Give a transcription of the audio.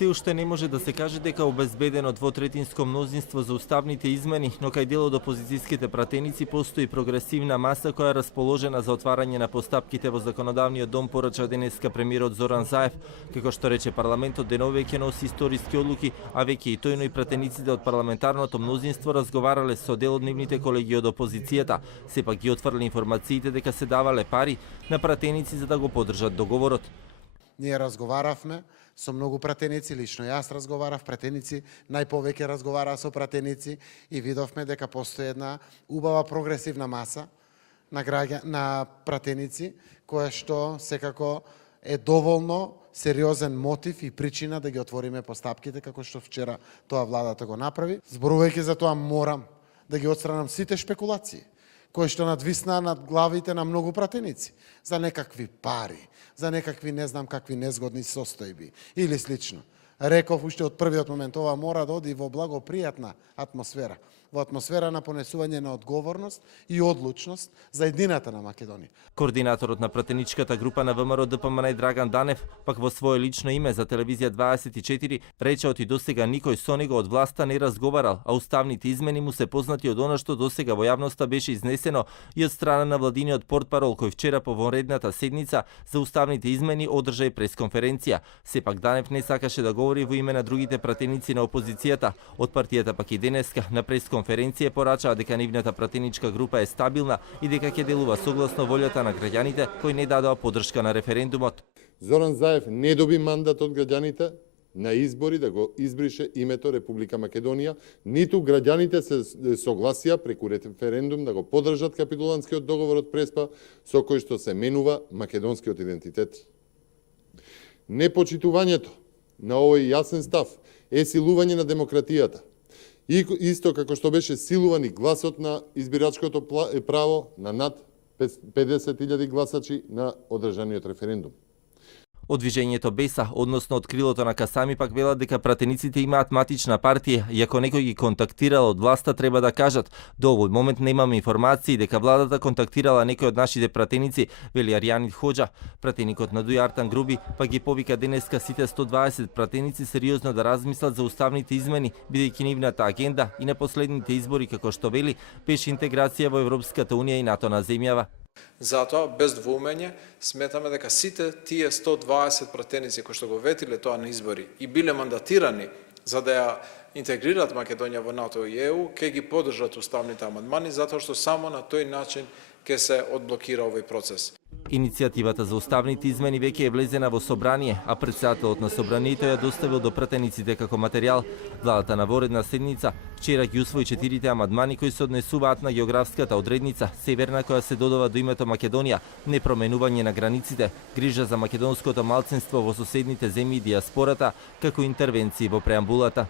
Се уште не може да се каже дека обезбедено двотретинско мнозинство за уставните измени, но кај дел од опозицијските пратеници постои прогресивна маса која е расположена за отварање на постапките во законодавниот дом, порача денеска премиерот Зоран Заев. Како што рече, парламентот денове ќе носи историски одлуки, а веќе и тој, но и пратениците од парламентарното мнозинство разговарале со дел од нивните колеги од опозицијата. Сепак ги отврли информациите дека се давале пари на пратеници за да го поддржат договорот. Ние разговаравме со многу пратеници, лично јас разговарав, пратеници најповеќе разговараа со пратеници и видовме дека постои една убава прогресивна маса на пратеници, која што секако е доволно сериозен мотив и причина да ги отвориме постапките, како што вчера тоа владата го направи. Зборувајќи за тоа, морам да ги отстранам сите шпекулации кои што надвисна над главите на многу пратеници за некакви пари, за некакви не знам какви незгодни состојби или слично. Реков уште од првиот момент, ова мора да оди во благопријатна атмосфера, во атмосфера на понесување на одговорност и одлучност за еднината на Македонија. Координаторот на пратеничката група на ВМРО ДПМН Драган Данев, пак во свое лично име за телевизија 24, рече од и досега никој со него од власта не разговарал, а уставните измени му се познати од она што досега во јавноста беше изнесено и од страна на владиниот портпарол, кој вчера по вонредната седница за уставните измени одржа и пресконференција. Сепак Данев не сакаше да говори во име на другите пратеници на опозицијата. Од партијата пак и денеска на пресконференција порачаа дека нивната пратеничка група е стабилна и дека ќе делува согласно волјата на граѓаните кои не дадоа поддршка на референдумот. Зоран Заев не доби мандат од граѓаните на избори да го избрише името Република Македонија, ниту граѓаните се согласија преку референдум да го поддржат капитулантскиот договор од Преспа со кој што се менува македонскиот идентитет. Непочитувањето на овој јасен став е силување на демократијата. И исто како што беше силуван и гласот на избирачкото право на над 50.000 гласачи на одржаниот референдум. Од движењето Беса, односно од крилото на Касами, пак велат дека пратениците имаат матична партија и ако некој ги контактирал од власта, треба да кажат: до овој момент немаме информации дека владата контактирала некој од нашите пратеници, вели Аријанит Хоџа. Пратеникот на Дуј Артан Груби пак ги повика денеска сите 120 пратеници сериозно да размислат за уставните измени, бидејќи нивната агенда и на последните избори, како што вели, беше интеграција во Европската унија и НАТО на земјава. Затоа, без двоумење, сметаме дека сите тие 120 пратеници кои што го ветиле тоа на избори и биле мандатирани за да ја интегрираат Македонија во НАТО и ЕУ, ќе ги поддржат уставните амандмани, затоа што само на тој начин ќе се одблокира овој процес. Иницијативата за уставните измени веќе е влезена во собрание, а претседателот на собранието ја доставил до пратениците како материјал. Владата на воредна седница вчера ги усвои 4 амандмани кои се однесуваат на географската одредница северна која се додава до името Македонија, непроменување на границите, грижа за македонското малцинство во соседните земји и дијаспората, како интервенции во преамбулата.